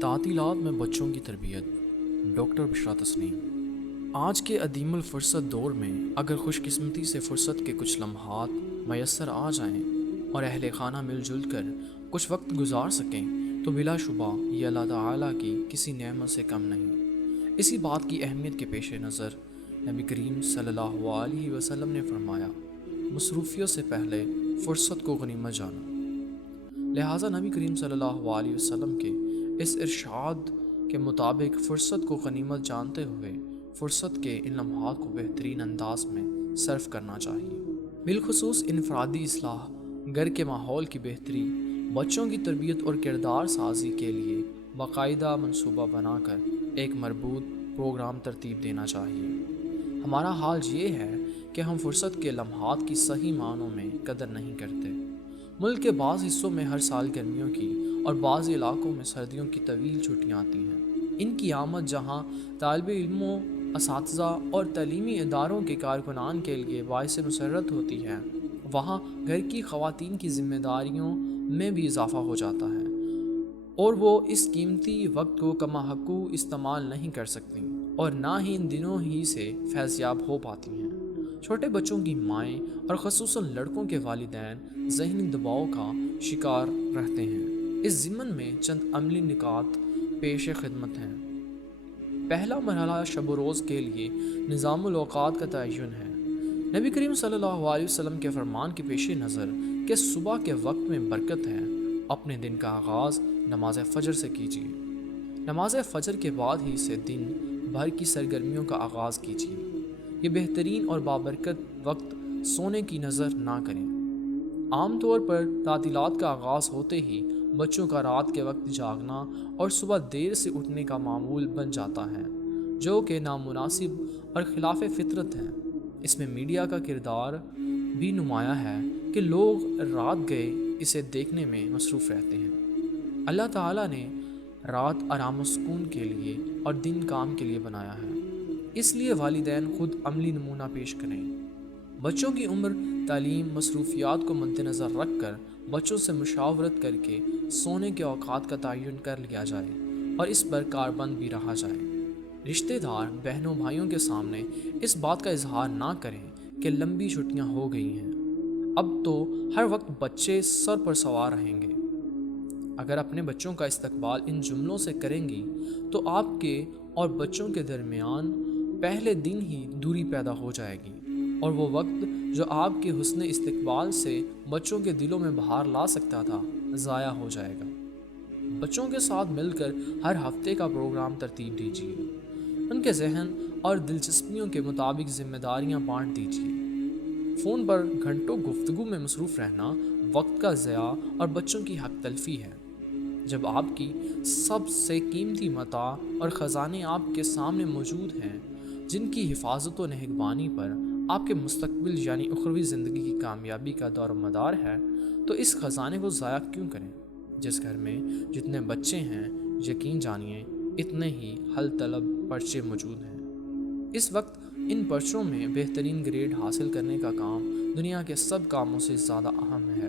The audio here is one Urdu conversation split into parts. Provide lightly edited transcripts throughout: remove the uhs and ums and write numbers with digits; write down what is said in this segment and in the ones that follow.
تعطیلات میں بچوں کی تربیت، ڈاکٹر بشرا تسنیم۔ آج کے عدیم الفرصت دور میں اگر خوش قسمتی سے فرصت کے کچھ لمحات میسر آ جائیں اور اہل خانہ مل جل کر کچھ وقت گزار سکیں تو بلا شبہ یہ اللہ تعالیٰ کی کسی نعمت سے کم نہیں۔ اسی بات کی اہمیت کے پیش نظر نبی کریم صلی اللہ علیہ وسلم نے فرمایا، مصروفیت سے پہلے فرصت کو غنیمت جانا۔ لہٰذا نبی کریم صلی اللہ علیہ وسلم کے اس ارشاد کے مطابق فرصت کو غنیمت جانتے ہوئے فرصت کے ان لمحات کو بہترین انداز میں صرف کرنا چاہیے۔ بالخصوص انفرادی اصلاح، گھر کے ماحول کی بہتری، بچوں کی تربیت اور کردار سازی کے لیے باقاعدہ منصوبہ بنا کر ایک مربوط پروگرام ترتیب دینا چاہیے۔ ہمارا حال یہ ہے کہ ہم فرصت کے لمحات کی صحیح معنوں میں قدر نہیں کرتے۔ ملک کے بعض حصوں میں ہر سال گرمیوں کی اور بعض علاقوں میں سردیوں کی طویل چھٹیاں آتی ہیں۔ ان کی آمد جہاں طالب علموں، اساتذہ اور تعلیمی اداروں کے کارکنان کے لیے باعث مسرت ہوتی ہے، وہاں گھر کی خواتین کی ذمہ داریوں میں بھی اضافہ ہو جاتا ہے اور وہ اس قیمتی وقت کو کما حقوق استعمال نہیں کر سکتی اور نہ ہی ان دنوں ہی سے فیضیاب ہو پاتی ہیں۔ چھوٹے بچوں کی مائیں اور خصوصاً لڑکوں کے والدین ذہنی دباؤ کا شکار رہتے ہیں۔ اس ضمن میں چند عملی نکات پیش خدمت ہیں۔ پہلا مرحلہ شب و روز کے لیے نظام الاوقات کا تعین ہے۔ نبی کریم صلی اللہ علیہ وسلم کے فرمان کے پیش نظر کہ صبح کے وقت میں برکت ہے، اپنے دن کا آغاز نماز فجر سے کیجیے۔ نماز فجر کے بعد ہی سے دن بھر کی سرگرمیوں کا آغاز کیجیے۔ یہ بہترین اور بابرکت وقت سونے کی نظر نہ کریں۔ عام طور پر تعطیلات کا آغاز ہوتے ہی بچوں کا رات کے وقت جاگنا اور صبح دیر سے اٹھنے کا معمول بن جاتا ہے، جو کہ نامناسب اور خلاف فطرت ہے۔ اس میں میڈیا کا کردار بھی نمایاں ہے کہ لوگ رات گئے اسے دیکھنے میں مصروف رہتے ہیں۔ اللہ تعالیٰ نے رات آرام و سکون کے لیے اور دن کام کے لیے بنایا ہے، اس لیے والدین خود عملی نمونہ پیش کریں۔ بچوں کی عمر، تعلیم، مصروفیات کو مد نظر رکھ کر بچوں سے مشاورت کر کے سونے کے اوقات کا تعین کر لیا جائے اور اس پر کاربند بھی رہا جائے۔ رشتہ دار بہنوں بھائیوں کے سامنے اس بات کا اظہار نہ کریں کہ لمبی چھٹیاں ہو گئی ہیں، اب تو ہر وقت بچے سر پر سوار رہیں گے۔ اگر اپنے بچوں کا استقبال ان جملوں سے کریں گی تو آپ کے اور بچوں کے درمیان پہلے دن ہی دوری پیدا ہو جائے گی اور وہ وقت جو آپ کے حسن استقبال سے بچوں کے دلوں میں بہار لا سکتا تھا ضائع ہو جائے گا۔ بچوں کے ساتھ مل کر ہر ہفتے کا پروگرام ترتیب دیجیے۔ ان کے ذہن اور دلچسپیوں کے مطابق ذمہ داریاں بانٹ دیجیے۔ فون پر گھنٹوں گفتگو میں مصروف رہنا وقت کا ضیاع اور بچوں کی حق تلفی ہے، جب آپ کی سب سے قیمتی متاع اور خزانے آپ کے سامنے موجود ہیں، جن کی حفاظت و نگہبانی پر آپ کے مستقبل یعنی اخروی زندگی کی کامیابی کا دار و مدار ہے، تو اس خزانے کو ضائع کیوں کریں؟ جس گھر میں جتنے بچے ہیں، یقین جانیے اتنے ہی حل طلب پرچے موجود ہیں۔ اس وقت ان پرچوں میں بہترین گریڈ حاصل کرنے کا کام دنیا کے سب کاموں سے زیادہ اہم ہے۔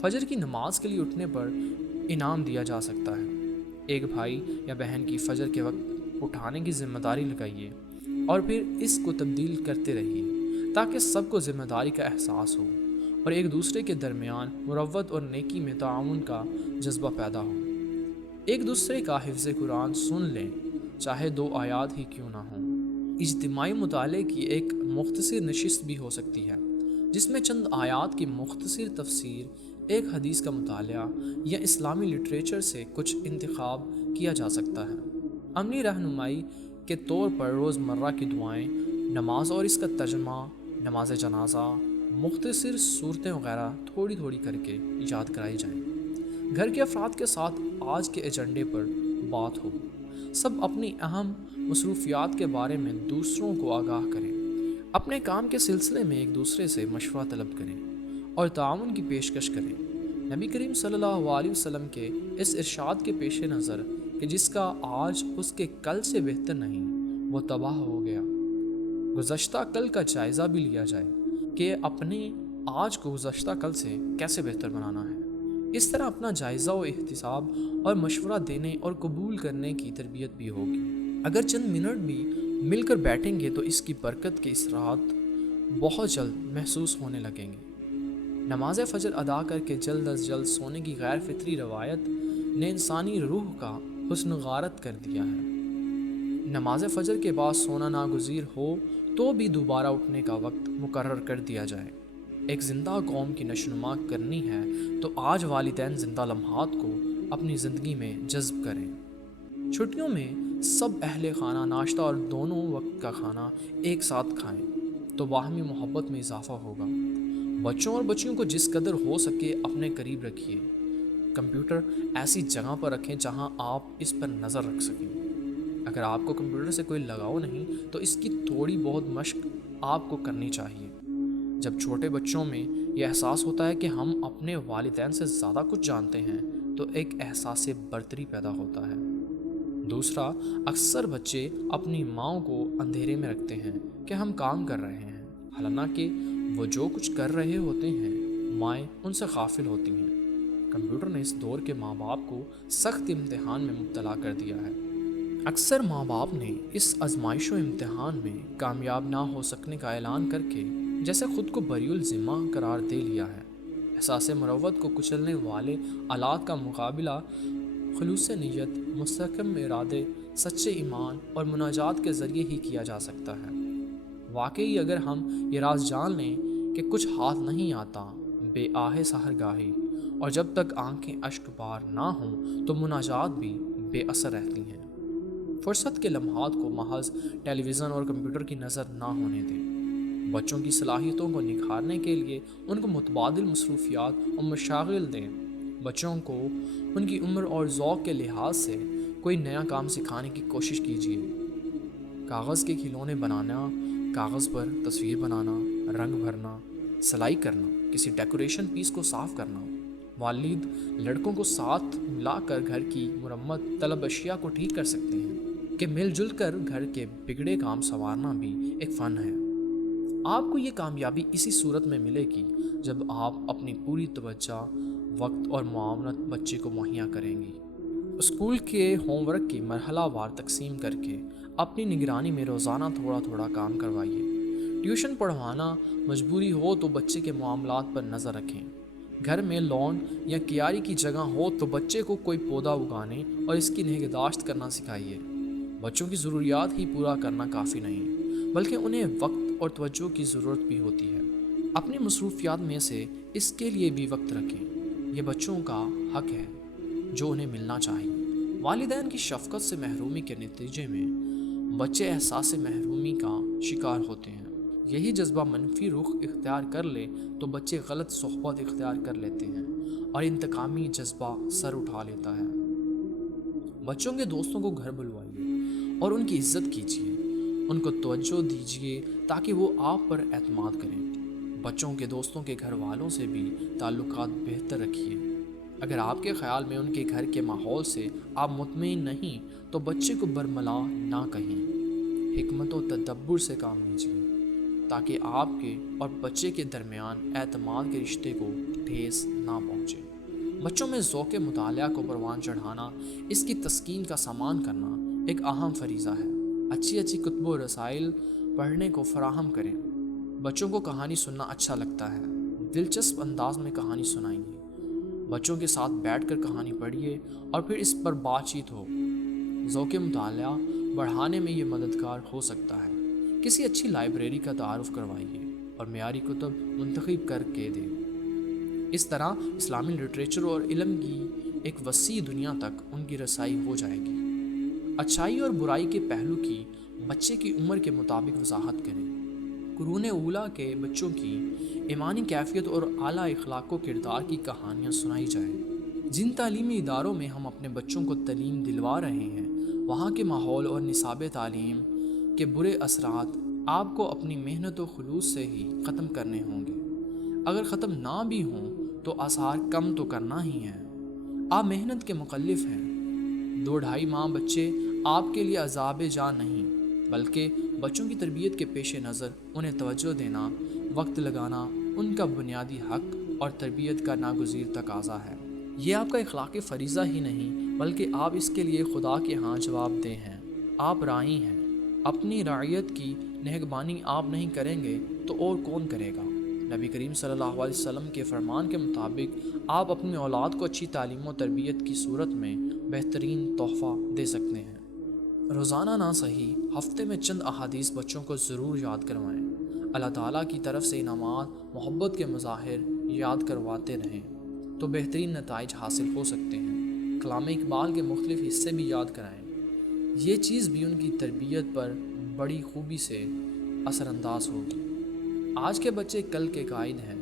فجر کی نماز کے لیے اٹھنے پر انعام دیا جا سکتا ہے۔ ایک بھائی یا بہن کی فجر کے وقت اٹھانے کی ذمہ داری لگائیے اور پھر اس کو تبدیل کرتے رہیے تاکہ سب کو ذمہ داری کا احساس ہو اور ایک دوسرے کے درمیان مروت اور نیکی میں تعاون کا جذبہ پیدا ہو۔ ایک دوسرے کا حفظ قرآن سن لیں، چاہے 2 آیات ہی کیوں نہ ہوں۔ اجتماعی مطالعے کی ایک مختصر نشست بھی ہو سکتی ہے، جس میں چند آیات کی مختصر تفسیر، ایک حدیث کا مطالعہ یا اسلامی لٹریچر سے کچھ انتخاب کیا جا سکتا ہے۔ عملی رہنمائی کے طور پر روزمرہ کی دعائیں، نماز اور اس کا ترجمہ، نماز جنازہ، مختصر صورتیں وغیرہ تھوڑی تھوڑی کر کے یاد کرائی جائیں۔ گھر کے افراد کے ساتھ آج کے ایجنڈے پر بات ہو۔ سب اپنی اہم مصروفیات کے بارے میں دوسروں کو آگاہ کریں۔ اپنے کام کے سلسلے میں ایک دوسرے سے مشورہ طلب کریں اور تعاون کی پیشکش کریں۔ نبی کریم صلی اللہ علیہ وسلم کے اس ارشاد کے پیش نظر کہ جس کا آج اس کے کل سے بہتر نہیں، وہ تباہ ہو گیا، گزشتہ کل کا جائزہ بھی لیا جائے کہ اپنے آج کو گزشتہ کل سے کیسے بہتر بنانا ہے۔ اس طرح اپنا جائزہ و احتساب اور مشورہ دینے اور قبول کرنے کی تربیت بھی ہوگی۔ اگر چند منٹ بھی مل کر بیٹھیں گے تو اس کی برکت کے اثرات بہت جلد محسوس ہونے لگیں گے۔ نماز فجر ادا کر کے جلد از جلد سونے کی غیر فطری روایت نے انسانی روح کا حسن غارت کر دیا ہے۔ نماز فجر کے بعد سونا ناگزیر ہو تو بھی دوبارہ اٹھنے کا وقت مقرر کر دیا جائے۔ ایک زندہ قوم کی نشوونما کرنی ہے تو آج والدین زندہ لمحات کو اپنی زندگی میں جذب کریں۔ چھٹیوں میں سب اہل خانہ ناشتہ اور دونوں وقت کا کھانا ایک ساتھ کھائیں تو باہمی محبت میں اضافہ ہوگا۔ بچوں اور بچیوں کو جس قدر ہو سکے اپنے قریب رکھیے۔ کمپیوٹر ایسی جگہ پر رکھیں جہاں آپ اس پر نظر رکھ سکیں۔ اگر آپ کو کمپیوٹر سے کوئی لگاؤ نہیں تو اس کی تھوڑی بہت مشق آپ کو کرنی چاہیے۔ جب چھوٹے بچوں میں یہ احساس ہوتا ہے کہ ہم اپنے والدین سے زیادہ کچھ جانتے ہیں تو ایک احساس برتری پیدا ہوتا ہے۔ دوسرا، اکثر بچے اپنی ماں کو اندھیرے میں رکھتے ہیں کہ ہم کام کر رہے ہیں، حالانکہ وہ جو کچھ کر رہے ہوتے ہیں مائیں ان سے غافل ہوتی ہیں۔ کمپیوٹر نے اس دور کے ماں باپ کو سخت امتحان میں مبتلا کر دیا ہے۔ اکثر ماں باپ نے اس آزمائش و امتحان میں کامیاب نہ ہو سکنے کا اعلان کر کے جیسے خود کو بری الذمہ قرار دے لیا ہے۔ احساس مروت کو کچلنے والے آلات کا مقابلہ خلوص نیت، مستحکم ارادے، سچے ایمان اور مناجات کے ذریعے ہی کیا جا سکتا ہے۔ واقعی اگر ہم یہ راز جان لیں کہ کچھ ہاتھ نہیں آتا بے آہ سحرگاہی، اور جب تک آنکھیں اشک بار نہ ہوں تو مناجات بھی بے اثر رہتی ہیں۔ فرصت کے لمحات کو محض ٹیلی ویژن اور کمپیوٹر کی نظر نہ ہونے دیں۔ بچوں کی صلاحیتوں کو نکھارنے کے لیے ان کو متبادل مصروفیات اور مشاغل دیں۔ بچوں کو ان کی عمر اور ذوق کے لحاظ سے کوئی نیا کام سکھانے کی کوشش کیجیے۔ کاغذ کے کھلونے بنانا، کاغذ پر تصویر بنانا، رنگ بھرنا، سلائی کرنا، کسی ڈیکوریشن پیس کو صاف کرنا۔ والد لڑکوں کو ساتھ ملا کر گھر کی مرمت طلب اشیاء کو ٹھیک کر سکتے ہیں کہ مل جل کر گھر کے بگڑے کام سنوارنا بھی ایک فن ہے۔ آپ کو یہ کامیابی اسی صورت میں ملے گی جب آپ اپنی پوری توجہ، وقت اور معاونت بچے کو مہیا کریں گی۔ اسکول کے ہوم ورک کی مرحلہ وار تقسیم کر کے اپنی نگرانی میں روزانہ تھوڑا تھوڑا کام کروائیے۔ ٹیوشن پڑھوانا مجبوری ہو تو بچے کے معاملات پر نظر رکھیں۔ گھر میں لون یا کیاری کی جگہ ہو تو بچے کو کوئی پودا اگانے اور اس کی نگہداشت کرنا سکھائیے۔ بچوں کی ضروریات ہی پورا کرنا کافی نہیں، بلکہ انہیں وقت اور توجہ کی ضرورت بھی ہوتی ہے۔ اپنی مصروفیات میں سے اس کے لیے بھی وقت رکھیں۔ یہ بچوں کا حق ہے جو انہیں ملنا چاہیے۔ والدین کی شفقت سے محرومی کے نتیجے میں بچے احساس محرومی کا شکار ہوتے ہیں۔ یہی جذبہ منفی رخ اختیار کر لے تو بچے غلط صحبت اختیار کر لیتے ہیں اور انتقامی جذبہ سر اٹھا لیتا ہے۔ بچوں کے دوستوں کو گھر بلوائیے اور ان کی عزت کیجیے، ان کو توجہ دیجیے تاکہ وہ آپ پر اعتماد کریں۔ بچوں کے دوستوں کے گھر والوں سے بھی تعلقات بہتر رکھیے۔ اگر آپ کے خیال میں ان کے گھر کے ماحول سے آپ مطمئن نہیں تو بچے کو برملا نہ کہیں۔ حکمت و تدبر سے کام لیجیے تاکہ آپ کے اور بچے کے درمیان اعتماد کے رشتے کو ٹھیس نہ پہنچے۔ بچوں میں ذوق مطالعہ کو پروان چڑھانا، اس کی تسکین کا سامان کرنا ایک اہم فریضہ ہے۔ اچھی کتب و رسائل پڑھنے کو فراہم کریں۔ بچوں کو کہانی سننا اچھا لگتا ہے، دلچسپ انداز میں کہانی سنائیے۔ بچوں کے ساتھ بیٹھ کر کہانی پڑھیے اور پھر اس پر بات چیت ہو۔ ذوق مطالعہ بڑھانے میں یہ مددگار ہو سکتا ہے۔ کسی اچھی لائبریری کا تعارف کروائیے اور معیاری کتب منتخب کر کے دیں۔ اس طرح اسلامی لٹریچر اور علم کی ایک وسیع دنیا تک ان کی رسائی ہو جائے گی۔ اچھائی اور برائی کے پہلو کی بچے کی عمر کے مطابق وضاحت کریں۔ قرون اولیٰ کے بچوں کی ایمانی کیفیت اور اعلیٰ اخلاق و کردار کی کہانیاں سنائی جائیں۔ جن تعلیمی اداروں میں ہم اپنے بچوں کو تعلیم دلوا رہے ہیں وہاں کے ماحول اور نصاب تعلیم کے برے اثرات آپ کو اپنی محنت و خلوص سے ہی ختم کرنے ہوں گے۔ اگر ختم نہ بھی ہوں تو آثار کم تو کرنا ہی ہے۔ آپ محنت کے مکلف ہیں۔ 2-2.5 ماہ بچے آپ کے لیے عذاب جان نہیں، بلکہ بچوں کی تربیت کے پیش نظر انہیں توجہ دینا، وقت لگانا ان کا بنیادی حق اور تربیت کا ناگزیر تقاضا ہے۔ یہ آپ کا اخلاقی فریضہ ہی نہیں بلکہ آپ اس کے لیے خدا کے ہاں جواب دہ ہیں۔ آپ راعی ہیں، اپنی رعیت کی نگہبانی آپ نہیں کریں گے تو اور کون کرے گا؟ نبی کریم صلی اللہ علیہ وسلم کے فرمان کے مطابق آپ اپنی اولاد کو اچھی تعلیم و تربیت کی صورت میں بہترین تحفہ دے سکتے ہیں۔ روزانہ نہ صحیح، ہفتے میں چند احادیث بچوں کو ضرور یاد کروائیں۔ اللہ تعالیٰ کی طرف سے انعامات، محبت کے مظاہر یاد کرواتے رہیں تو بہترین نتائج حاصل ہو سکتے ہیں۔ کلام اقبال کے مختلف حصے بھی یاد کرائیں، یہ چیز بھی ان کی تربیت پر بڑی خوبی سے اثر انداز ہوگی۔ آج کے بچے کل کے قائد ہیں۔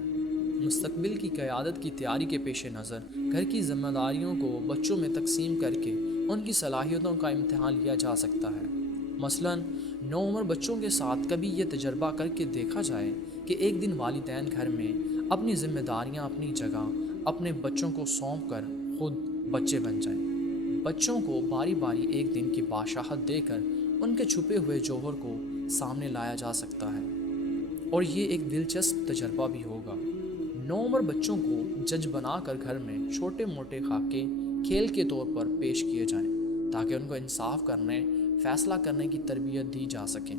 مستقبل کی قیادت کی تیاری کے پیش نظر گھر کی ذمہ داریوں کو بچوں میں تقسیم کر کے ان کی صلاحیتوں کا امتحان لیا جا سکتا ہے۔ مثلاً نوعمر بچوں کے ساتھ کبھی یہ تجربہ کر کے دیکھا جائے کہ ایک دن والدین گھر میں اپنی ذمہ داریاں اپنی جگہ اپنے بچوں کو سونپ کر خود بچے بن جائیں۔ بچوں کو باری باری ایک دن کی بادشاہت دے کر ان کے چھپے ہوئے جوہر کو سامنے لایا جا سکتا ہے، اور یہ ایک دلچسپ تجربہ بھی ہوگا۔ نوعمر بچوں کو جج بنا کر گھر میں چھوٹے موٹے خاکے کھیل کے طور پر پیش کیے جائیں تاکہ ان کو انصاف کرنے، فیصلہ کرنے کی تربیت دی جا سکے۔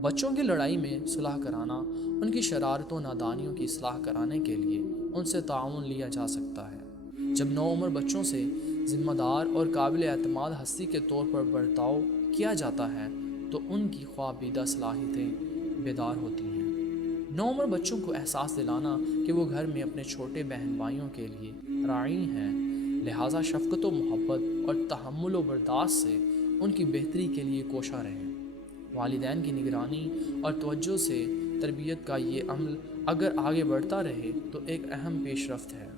بچوں کی لڑائی میں صلح کرانا، ان کی شرارتوں نادانیوں کی اصلاح کرانے کے لیے ان سے تعاون لیا جا سکتا ہے۔ جب نوعمر بچوں سے ذمہ دار اور قابل اعتماد ہستی کے طور پر برتاؤ کیا جاتا ہے تو ان کی خوابیدہ صلاحیتیں بیدار ہوتی ہیں۔ نوعمر بچوں کو احساس دلانا کہ وہ گھر میں اپنے چھوٹے بہن بھائیوں کے لیے راعی ہیں، لہٰذا شفقت و محبت اور تحمل و برداشت سے ان کی بہتری کے لیے کوشاں رہیں۔ والدین کی نگرانی اور توجہ سے تربیت کا یہ عمل اگر آگے بڑھتا رہے تو ایک اہم پیش رفت ہے۔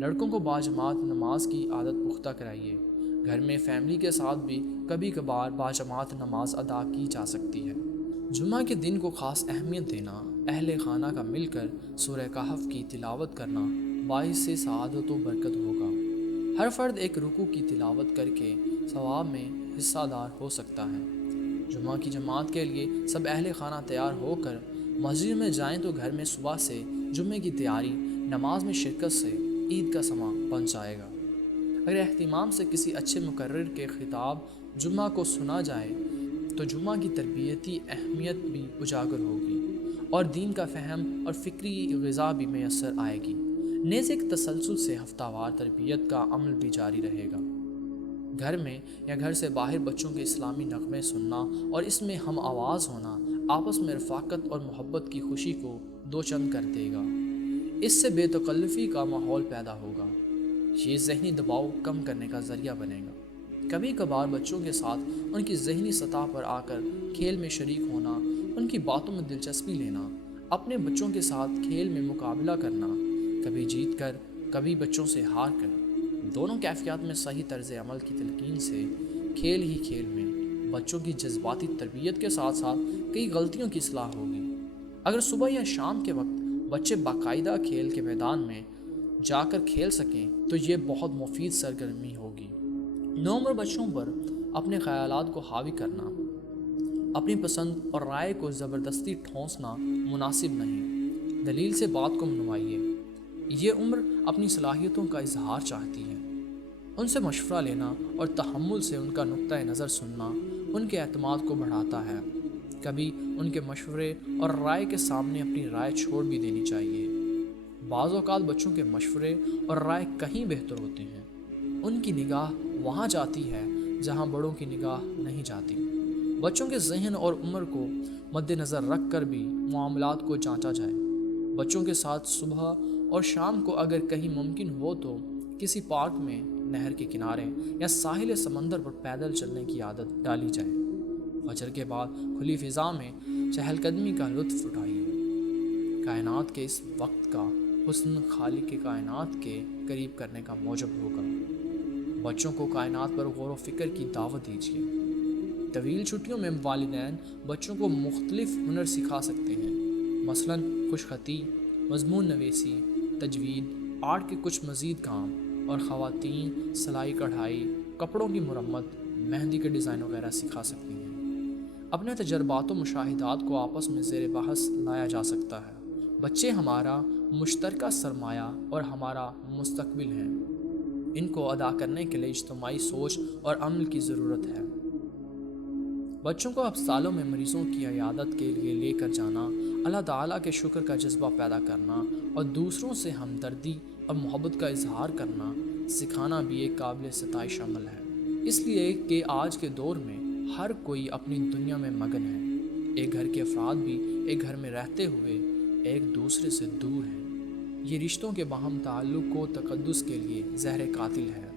لڑکوں کو باجماعت نماز کی عادت پختہ کرائیے۔ گھر میں فیملی کے ساتھ بھی کبھی کبھار باجماعت نماز ادا کی جا سکتی ہے۔ جمعہ کے دن کو خاص اہمیت دینا، اہل خانہ کا مل کر سورہ کہف کی تلاوت کرنا باعث سے سعادت و برکت ہوگا۔ ہر فرد ایک رکوع کی تلاوت کر کے ثواب میں حصہ دار ہو سکتا ہے۔ جمعہ کی جماعت کے لیے سب اہل خانہ تیار ہو کر مسجد میں جائیں تو گھر میں صبح سے جمعے کی تیاری، نماز میں شرکت سے عید کا سماں بن جائے گا۔ اگر اہتمام سے کسی اچھے مقرر کے خطاب جمعہ کو سنا جائے تو جمعہ کی تربیتی اہمیت بھی اجاگر ہوگی اور دین کا فہم اور فکری غذا بھی میسر آئے گی۔ نیز ایک تسلسل سے ہفتہ وار تربیت کا عمل بھی جاری رہے گا۔ گھر میں یا گھر سے باہر بچوں کے اسلامی نغمے سننا اور اس میں ہم آواز ہونا آپس میں رفاقت اور محبت کی خوشی کو دو چند کر دے گا۔ اس سے بے تکلفی کا ماحول پیدا ہوگا۔ یہ ذہنی دباؤ کم کرنے کا ذریعہ بنے گا۔ کبھی کبھار بچوں کے ساتھ ان کی ذہنی سطح پر آ کر کھیل میں شریک ہونا، ان کی باتوں میں دلچسپی لینا، اپنے بچوں کے ساتھ کھیل میں مقابلہ کرنا، کبھی جیت کر کبھی بچوں سے ہار کر، دونوں کیفیات میں صحیح طرز عمل کی تلقین سے کھیل ہی کھیل میں بچوں کی جذباتی تربیت کے ساتھ ساتھ کئی غلطیوں کی اصلاح ہوگی۔ اگر صبح یا شام کے وقت بچے باقاعدہ کھیل کے میدان میں جا کر کھیل سکیں تو یہ بہت مفید سرگرمی ہوگی۔ نوعمر بچوں پر اپنے خیالات کو حاوی کرنا، اپنی پسند اور رائے کو زبردستی ٹھونسنا مناسب نہیں۔ دلیل سے بات کو منوائیے۔ یہ عمر اپنی صلاحیتوں کا اظہار چاہتی ہے۔ ان سے مشورہ لینا اور تحمل سے ان کا نقطہ نظر سننا ان کے اعتماد کو بڑھاتا ہے۔ کبھی ان کے مشورے اور رائے کے سامنے اپنی رائے چھوڑ بھی دینی چاہیے۔ بعض اوقات بچوں کے مشورے اور رائے کہیں بہتر ہوتے ہیں۔ ان کی نگاہ وہاں جاتی ہے جہاں بڑوں کی نگاہ نہیں جاتی۔ بچوں کے ذہن اور عمر کو مد نظر رکھ کر بھی معاملات کو جانچا جائے۔ بچوں کے ساتھ صبح اور شام کو اگر کہیں ممکن ہو تو کسی پارک میں، نہر کے کنارے یا ساحل سمندر پر پیدل چلنے کی عادت ڈالی جائے۔ فجر کے بعد کھلی فضا میں چہل قدمی کا لطف اٹھائیے۔ کائنات کے اس وقت کا حسن خالق کائنات کے قریب کرنے کا موجب ہوگا۔ بچوں کو کائنات پر غور و فکر کی دعوت دیجیے۔ طویل چھٹیوں میں والدین بچوں کو مختلف ہنر سکھا سکتے ہیں، مثلاً خوش خطی، مضمون نویسی، تجوید، آرٹ کے کچھ مزید کام، اور خواتین سلائی کڑھائی، کپڑوں کی مرمت، مہندی کے ڈیزائن وغیرہ سکھا سکتی ہیں۔ اپنے تجربات و مشاہدات کو آپس میں زیر بحث لایا جا سکتا ہے۔ بچے ہمارا مشترکہ سرمایہ اور ہمارا مستقبل ہیں۔ ان کو ادا کرنے کے لیے اجتماعی سوچ اور عمل کی ضرورت ہے۔ بچوں کو ہسپتالوں میں مریضوں کی عیادت کے لیے لے کر جانا، اللہ تعالیٰ کے شکر کا جذبہ پیدا کرنا اور دوسروں سے ہمدردی اور محبت کا اظہار کرنا سکھانا بھی ایک قابل ستائش عمل ہے، اس لیے کہ آج کے دور میں ہر کوئی اپنی دنیا میں مگن ہے۔ ایک گھر کے افراد بھی ایک گھر میں رہتے ہوئے ایک دوسرے سے دور ہیں۔ یہ رشتوں کے باہم تعلق و تقدس کے لیے زہر قاتل ہے۔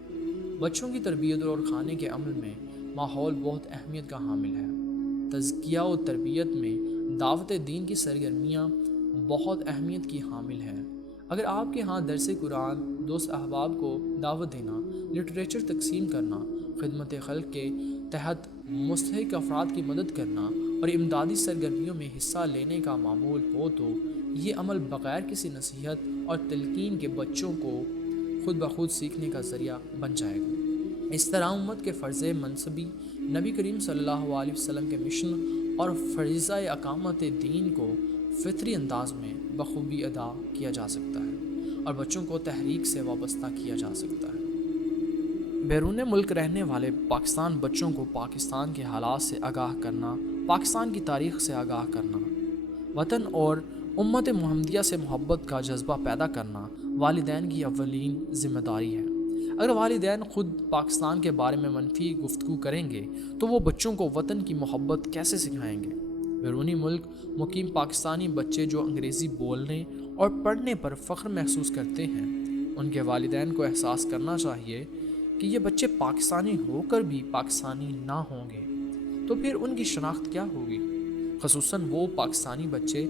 بچوں کی تربیت اور کھانے کے عمل میں ماحول بہت اہمیت کا حامل ہے۔ تزکیہ و تربیت میں دعوت دین کی سرگرمیاں بہت اہمیت کی حامل ہیں۔ اگر آپ کے ہاں درس قرآن، دوست احباب کو دعوت دینا، لٹریچر تقسیم کرنا، خدمت خلق کے تحت مستحق افراد کی مدد کرنا اور امدادی سرگرمیوں میں حصہ لینے کا معمول ہو تو یہ عمل بغیر کسی نصیحت اور تلقین کے بچوں کو خود بخود سیکھنے کا ذریعہ بن جائے گا۔ اس طرح امت کے فرض منصبی نبی کریم صلی اللہ علیہ وسلم کے مشن اور فریضہ اقامت دین کو فطری انداز میں بخوبی ادا کیا جا سکتا ہے اور بچوں کو تحریک سے وابستہ کیا جا سکتا ہے۔ بیرون ملک رہنے والے پاکستان بچوں کو پاکستان کے حالات سے آگاہ کرنا، پاکستان کی تاریخ سے آگاہ کرنا، وطن اور امت محمدیہ سے محبت کا جذبہ پیدا کرنا والدین کی اولین ذمہ داری ہے۔ اگر والدین خود پاکستان کے بارے میں منفی گفتگو کریں گے تو وہ بچوں کو وطن کی محبت کیسے سکھائیں گے؟ بیرونی ملک مقیم پاکستانی بچے جو انگریزی بولنے اور پڑھنے پر فخر محسوس کرتے ہیں، ان کے والدین کو احساس کرنا چاہیے کہ یہ بچے پاکستانی ہو کر بھی پاکستانی نہ ہوں گے تو پھر ان کی شناخت کیا ہوگی؟ خصوصاً وہ پاکستانی بچے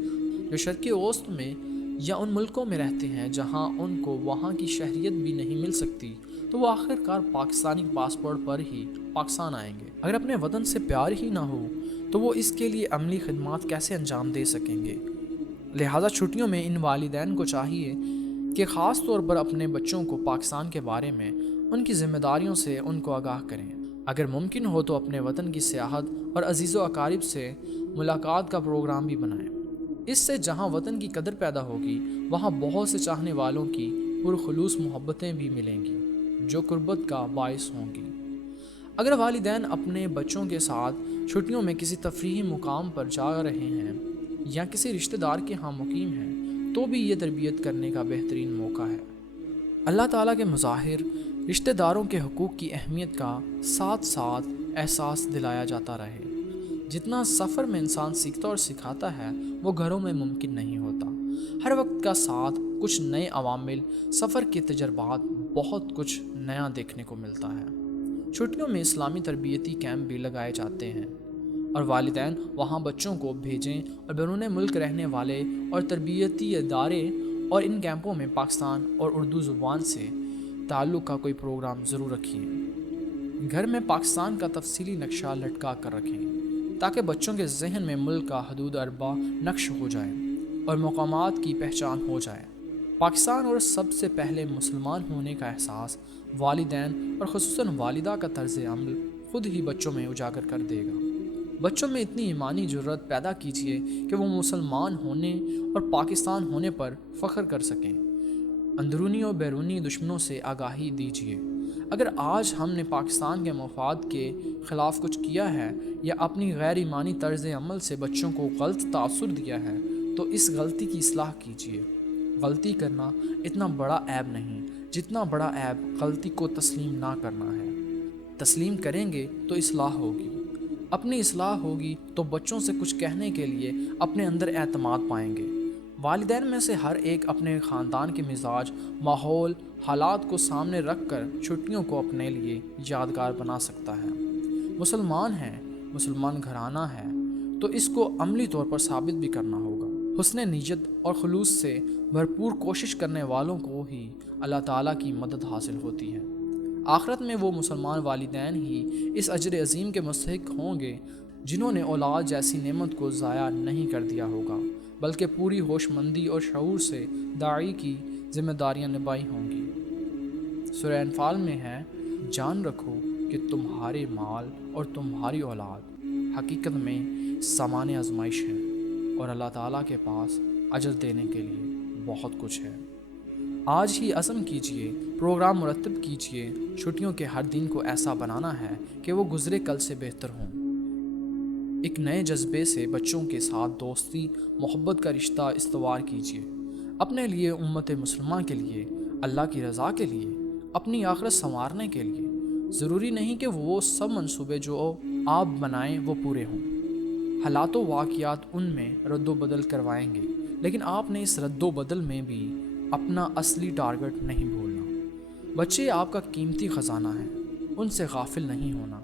جو شرق اوسط میں یا ان ملکوں میں رہتے ہیں جہاں ان کو وہاں کی شہریت بھی نہیں مل سکتی، تو وہ آخر کار پاکستانی پاسپورٹ پر ہی پاکستان آئیں گے۔ اگر اپنے وطن سے پیار ہی نہ ہو تو وہ اس کے لیے عملی خدمات کیسے انجام دے سکیں گے؟ لہٰذا چھٹیوں میں ان والدین کو چاہیے کہ خاص طور پر اپنے بچوں کو پاکستان کے بارے میں ان کی ذمہ داریوں سے ان کو آگاہ کریں۔ اگر ممکن ہو تو اپنے وطن کی سیاحت اور عزیز و اقارب سے ملاقات کا پروگرام بھی بنائیں۔ اس سے جہاں وطن کی قدر پیدا ہوگی وہاں بہت سے چاہنے والوں کی پرخلوص محبتیں بھی ملیں گی جو قربت کا باعث ہوں گی۔ اگر والدین اپنے بچوں کے ساتھ چھٹیوں میں کسی تفریحی مقام پر جا رہے ہیں یا کسی رشتہ دار کے ہاں مقیم ہیں تو بھی یہ تربیت کرنے کا بہترین موقع ہے۔ اللہ تعالیٰ کے مظاہر رشتہ داروں کے حقوق کی اہمیت کا ساتھ ساتھ احساس دلایا جاتا رہے۔ جتنا سفر میں انسان سیکھتا اور سکھاتا ہے وہ گھروں میں ممکن نہیں ہوتا۔ ہر وقت کا ساتھ، کچھ نئے عوامل، سفر کے تجربات، بہت کچھ نیا دیکھنے کو ملتا ہے۔ چھٹیوں میں اسلامی تربیتی کیمپ بھی لگائے جاتے ہیں اور والدین وہاں بچوں کو بھیجیں اور بیرون ملک رہنے والے اور تربیتی ادارے اور ان کیمپوں میں پاکستان اور اردو زبان سے تعلق کا کوئی پروگرام ضرور رکھیں۔ گھر میں پاکستان کا تفصیلی نقشہ لٹکا کر رکھیں تاکہ بچوں کے ذہن میں ملک کا حدود اربع نقش ہو جائے اور مقامات کی پہچان ہو جائے۔ پاکستان اور سب سے پہلے مسلمان ہونے کا احساس والدین اور خصوصاً والدہ کا طرز عمل خود ہی بچوں میں اجاگر کر دے گا۔ بچوں میں اتنی ایمانی جرات پیدا کیجیے کہ وہ مسلمان ہونے اور پاکستان ہونے پر فخر کر سکیں۔ اندرونی اور بیرونی دشمنوں سے آگاہی دیجیے۔ اگر آج ہم نے پاکستان کے مفاد کے خلاف کچھ کیا ہے یا اپنی غیر ایمانی طرز عمل سے بچوں کو غلط تاثر دیا ہے تو اس غلطی کی اصلاح کیجیے۔ غلطی کرنا اتنا بڑا عیب نہیں جتنا بڑا عیب غلطی کو تسلیم نہ کرنا ہے۔ تسلیم کریں گے تو اصلاح ہوگی۔ اپنی اصلاح ہوگی تو بچوں سے کچھ کہنے کے لیے اپنے اندر اعتماد پائیں گے۔ والدین میں سے ہر ایک اپنے خاندان کے مزاج، ماحول، حالات کو سامنے رکھ کر چھٹیوں کو اپنے لیے یادگار بنا سکتا ہے۔ مسلمان ہیں، مسلمان گھرانہ ہے تو اس کو عملی طور پر ثابت بھی کرنا ہوگا۔ حسن نیت اور خلوص سے بھرپور کوشش کرنے والوں کو ہی اللہ تعالیٰ کی مدد حاصل ہوتی ہے۔ آخرت میں وہ مسلمان والدین ہی اس اجر عظیم کے مستحق ہوں گے جنہوں نے اولاد جیسی نعمت کو ضائع نہیں کر دیا ہوگا بلکہ پوری ہوش مندی اور شعور سے داعی کی ذمہ داریاں نبھائی ہوں گی۔ سورہ انفال میں ہے، جان رکھو کہ تمہارے مال اور تمہاری اولاد حقیقت میں سامان آزمائش ہے اور اللہ تعالیٰ کے پاس اجر دینے کے لیے بہت کچھ ہے۔ آج ہی عزم کیجئے، پروگرام مرتب کیجئے، چھٹیوں کے ہر دن کو ایسا بنانا ہے کہ وہ گزرے کل سے بہتر ہوں۔ ایک نئے جذبے سے بچوں کے ساتھ دوستی محبت کا رشتہ استوار کیجئے، اپنے لیے، امت مسلمہ کے لیے، اللہ کی رضا کے لیے، اپنی آخرت سنوارنے کے لیے۔ ضروری نہیں کہ وہ سب منصوبے جو آپ بنائیں وہ پورے ہوں، حالات و واقعات ان میں رد و بدل کروائیں گے، لیکن آپ نے اس رد و بدل میں بھی اپنا اصلی ٹارگٹ نہیں بھولنا۔ بچے آپ کا قیمتی خزانہ ہیں، ان سے غافل نہیں ہونا۔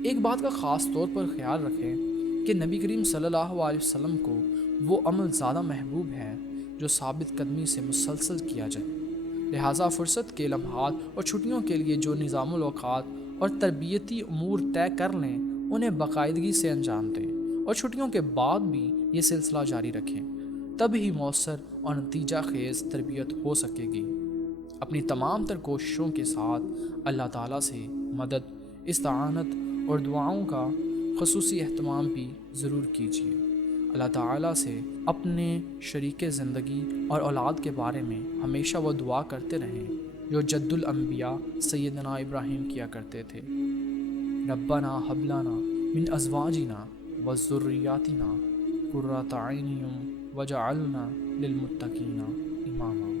ایک بات کا خاص طور پر خیال رکھیں کہ نبی کریم صلی اللہ علیہ وسلم کو وہ عمل زیادہ محبوب ہے جو ثابت قدمی سے مسلسل کیا جائے۔ لہٰذا فرصت کے لمحات اور چھٹیوں کے لیے جو نظام الاوقات اور تربیتی امور طے کر لیں انہیں باقاعدگی سے انجام دیں، اور چھٹیوں کے بعد بھی یہ سلسلہ جاری رکھیں، تب ہی مؤثر اور نتیجہ خیز تربیت ہو سکے گی۔ اپنی تمام تر کوششوں کے ساتھ اللہ تعالیٰ سے مدد، استعانت اور دعاؤں کا خصوصی اہتمام بھی ضرور کیجیے۔ اللہ تعالیٰ سے اپنے شریک زندگی اور اولاد کے بارے میں ہمیشہ وہ دعا کرتے رہیں جو جد الانبیاء سیدنا ابراہیم کیا کرتے تھے: ربنا ہب لنا من ازواجنا وذریاتنا قرۃ اعین واجعلنا للمتقین اماما۔